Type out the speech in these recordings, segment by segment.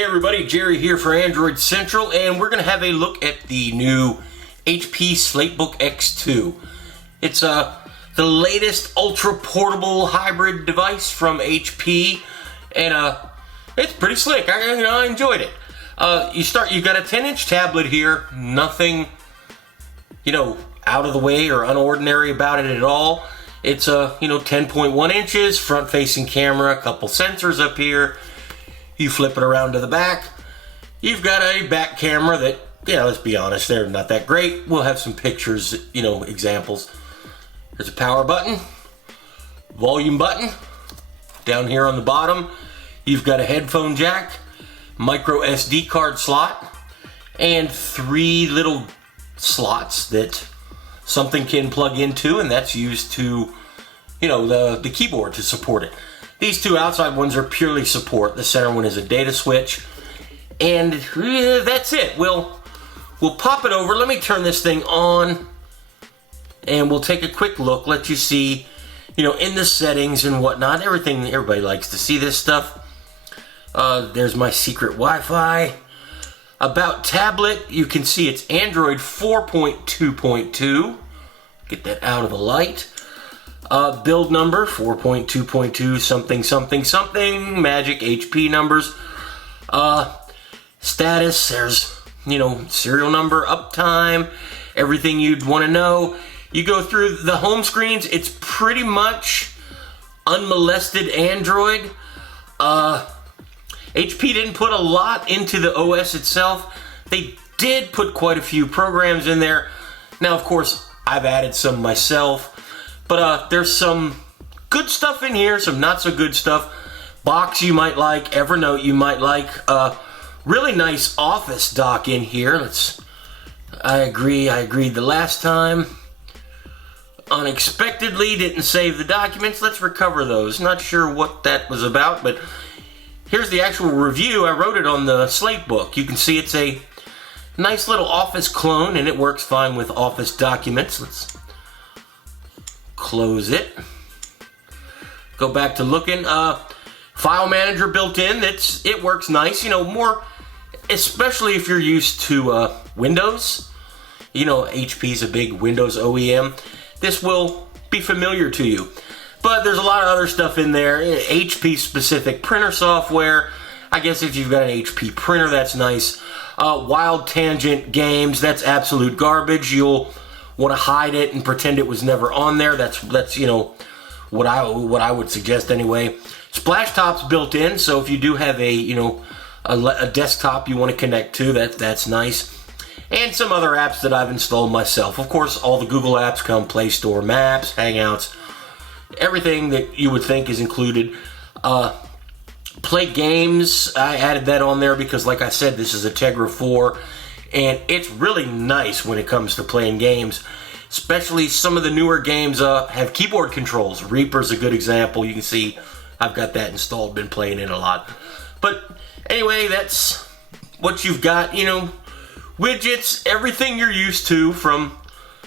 Hey everybody, Jerry here for Android Central, and we're going to have a look at the new HP SlateBook X2. It's the latest ultra-portable hybrid device from HP, and it's pretty slick. I enjoyed it. You've got a 10-inch tablet here, nothing, out of the way or unordinary about it at all. It's 10.1 inches, front-facing camera, a couple sensors up here. You flip it around to the back, you've got a back camera that, let's be honest, they're not that great. We'll have some pictures, examples. There's a power button, volume button. Down here on the bottom, you've got a headphone jack, micro SD card slot, and 3 little slots that something can plug into, and that's used to, the keyboard to support it. These 2 outside ones are purely support. The center one is a data switch. And that's it. We'll pop it over. Let me turn this thing on. And we'll take a quick look. Let you see, in the settings and whatnot. Everybody likes to see this stuff. There's my secret Wi-Fi. About tablet, you can see it's Android 4.2.2. Get that out of the light. Build number 4.2.2 something something something, magic HP numbers. Status, there's serial number, uptime, everything you'd want to know. You go through the home screens, it's pretty much unmolested Android. HP didn't put a lot into the OS itself. They did put quite a few programs in there. Now, of course, I've added some myself. But there's some good stuff in here, some not so good stuff. Box you might like, Evernote you might like. Really nice Office dock in here. I agreed the last time. Unexpectedly didn't save the documents. Let's recover those. Not sure what that was about, but here's the actual review. I wrote it on the SlateBook. You can see it's a nice little Office clone, and it works fine with Office documents. Let's close it. Go back to looking. File manager built in. It works nice. More, especially if you're used to Windows. HP's a big Windows OEM. This will be familiar to you. But there's a lot of other stuff in there. HP specific printer software. I guess if you've got an HP printer, that's nice. Wild Tangent games. That's absolute garbage. You'll want to hide it and pretend it was never on there. That's what I would suggest anyway. Splash Top's built in, so if you do have a desktop you want to connect to, that's nice. And some other apps that I've installed myself. Of course, all the Google apps come: Play Store, Maps, Hangouts, everything that you would think is included. Play games, I added that on there because, like I said, this is a Tegra 4. And it's really nice when it comes to playing games. Especially some of the newer games have keyboard controls. Reaper's a good example. You can see I've got that installed, been playing it a lot. But anyway, that's what you've got. Widgets, everything you're used to from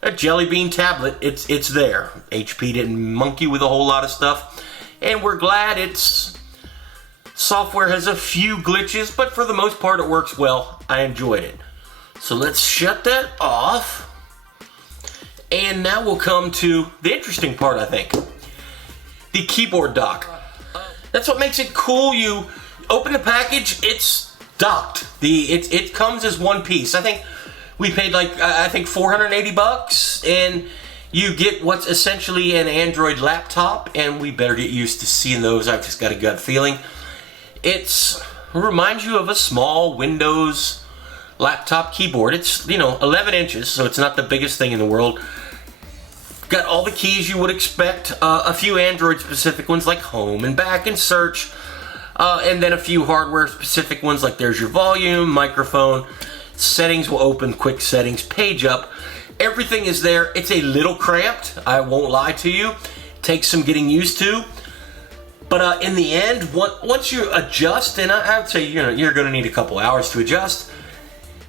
a Jelly Bean tablet, it's there. HP didn't monkey with a whole lot of stuff. And we're glad its software has a few glitches, but for the most part it works well. I enjoyed it. So let's shut that off. And now we'll come to the interesting part, I think. The keyboard dock. That's what makes it cool. You open the package, it's docked. It comes as one piece. I think we paid $480, and you get what's essentially an Android laptop, and we better get used to seeing those. I've just got a gut feeling. It reminds you of a small Windows laptop keyboard. It's 11 inches, so it's not the biggest thing in the world. Got all the keys you would expect. A few Android specific ones like home and back and search, and then a few hardware specific ones like there's your volume, microphone, settings will open, quick settings, page up. Everything is there. It's a little cramped, I won't lie to you. Takes some getting used to. But in the end, once you adjust, and I would say you're going to need a couple hours to adjust,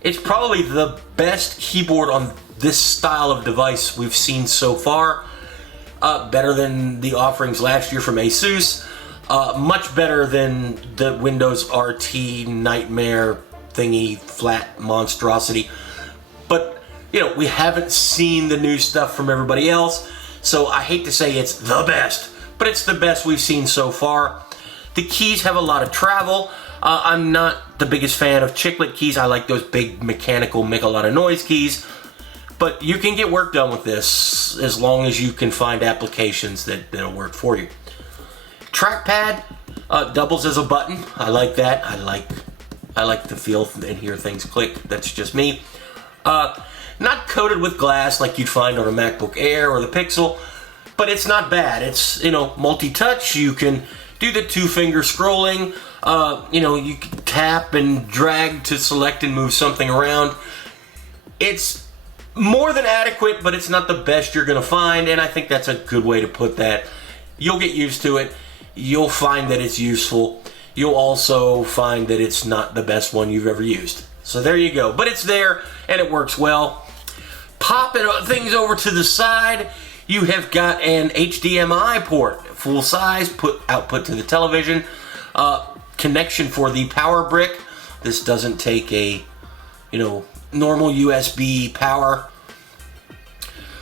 it's probably the best keyboard on this style of device we've seen so far. Better than the offerings last year from Asus. Much better than the Windows RT nightmare thingy, flat monstrosity. But, you know, we haven't seen the new stuff from everybody else, so I hate to say it's the best, but it's the best we've seen so far. The keys have a lot of travel. I'm not the biggest fan of chiclet keys. I like those big mechanical, make a lot of noise keys. But you can get work done with this as long as you can find applications that'll work for you. Trackpad doubles as a button. I like that. I like to feel and hear things click. That's just me. Not coated with glass like you'd find on a MacBook Air or the Pixel, but it's not bad. It's, you know, multi-touch. You can do the 2-finger scrolling. You know, you can tap and drag to select and move something around. It's more than adequate, but it's not the best you're going to find, and I think that's a good way to put that. You'll get used to it. You'll find that it's useful. You'll also find that it's not the best one you've ever used. So there you go. But it's there, and it works well. Popping things over to the side, you have got an HDMI port, full size, output to the television, connection for the power brick. This doesn't take a, you know, normal USB power.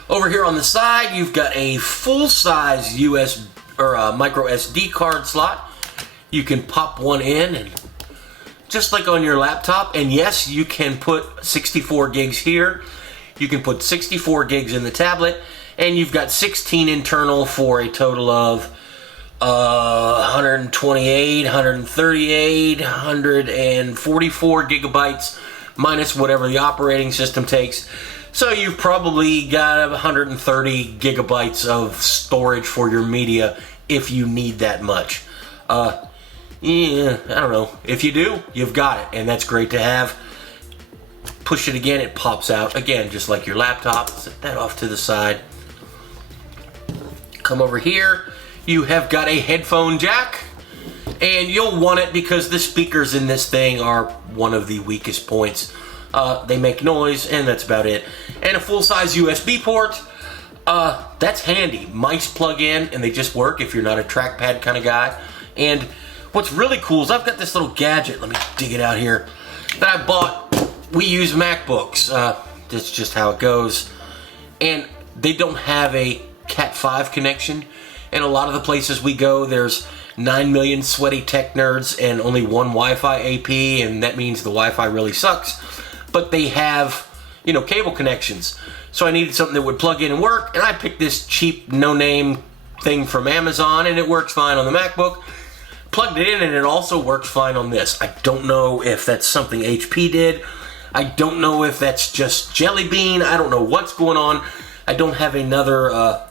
Over here on the side, you've got a full-size USB or a micro SD card slot. You can pop one in, and just like on your laptop. And yes, you can put 64 gigs here. You can put 64 gigs in the tablet, and you've got 16 internal for a total of 128, 138, 144 gigabytes minus whatever the operating system takes. So you've probably got 130 gigabytes of storage for your media if you need that much. Yeah, I don't know. If you do, you've got it, and that's great to have. Push it again, it pops out again, just like your laptop. Set that off to the side. Come over here. You have got a headphone jack, and you'll want it because the speakers in this thing are one of the weakest points. They make noise, and that's about it. And a full-size USB port. That's handy. Mice plug in, and they just work if you're not a trackpad kind of guy. And what's really cool is I've got this little gadget. Let me dig it out here. That I bought. We use MacBooks. That's just how it goes. And they don't have a Cat5 connection. And a lot of the places we go, there's 9 million sweaty tech nerds and only one Wi-Fi AP, and that means the Wi-Fi really sucks. But they have, you know, cable connections. So I needed something that would plug in and work, and I picked this cheap, no-name thing from Amazon, and it works fine on the MacBook. Plugged it in, and it also works fine on this. I don't know if that's something HP did. I don't know if that's just Jelly Bean. I don't know what's going on. I don't have another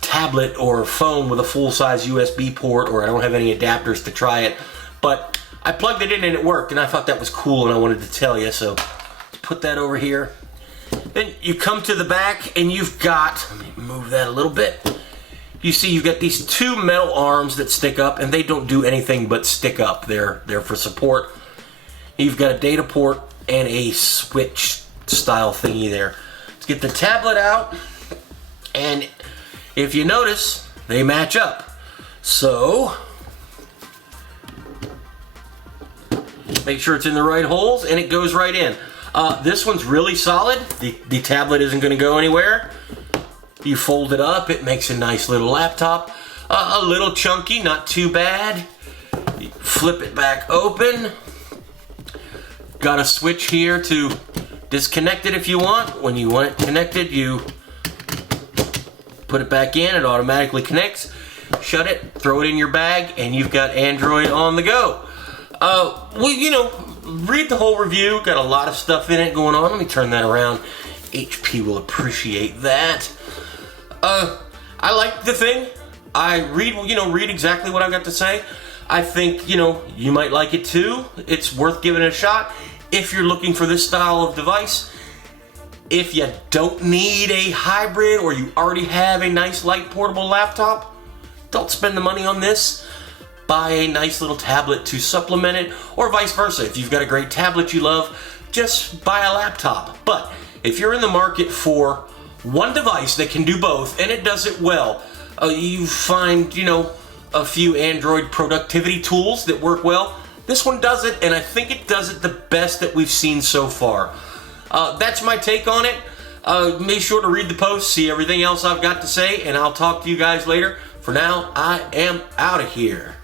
tablet or phone with a full-size USB port, or I don't have any adapters to try it. But I plugged it in and it worked, and I thought that was cool, and I wanted to tell you. So let's put that over here. Then you come to the back, and you've got, let me move that a little bit. You see you've got these two metal arms that stick up, and they don't do anything but stick up. They're for support. You've got a data port and a switch style thingy there. Let's get the tablet out, and if you notice, they match up. So make sure it's in the right holes, and it goes right in. This one's really solid. The tablet isn't going to go anywhere. You fold it up, it makes a nice little laptop. A little chunky, not too bad. You flip it back open. Got a switch here to disconnect it if you want. When you want it connected, you put it back in, it automatically connects. Shut it, throw it in your bag, and you've got Android on the go. Well, you know, read the whole review. Got a lot of stuff in it going on. Let me turn that around. HP will appreciate that. I like the thing. I read exactly what I've got to say. I think, you might like it too. It's worth giving it a shot if you're looking for this style of device. If you don't need a hybrid or you already have a nice light portable laptop, don't spend the money on this. Buy a nice little tablet to supplement it, or vice versa. If you've got a great tablet you love, just buy a laptop. But if you're in the market for one device that can do both, and it does it well, you find, a few Android productivity tools that work well. This one does it, and I think it does it the best that we've seen so far. That's my take on it. Make sure to read the post, see everything else I've got to say, and I'll talk to you guys later. For now, I am out of here.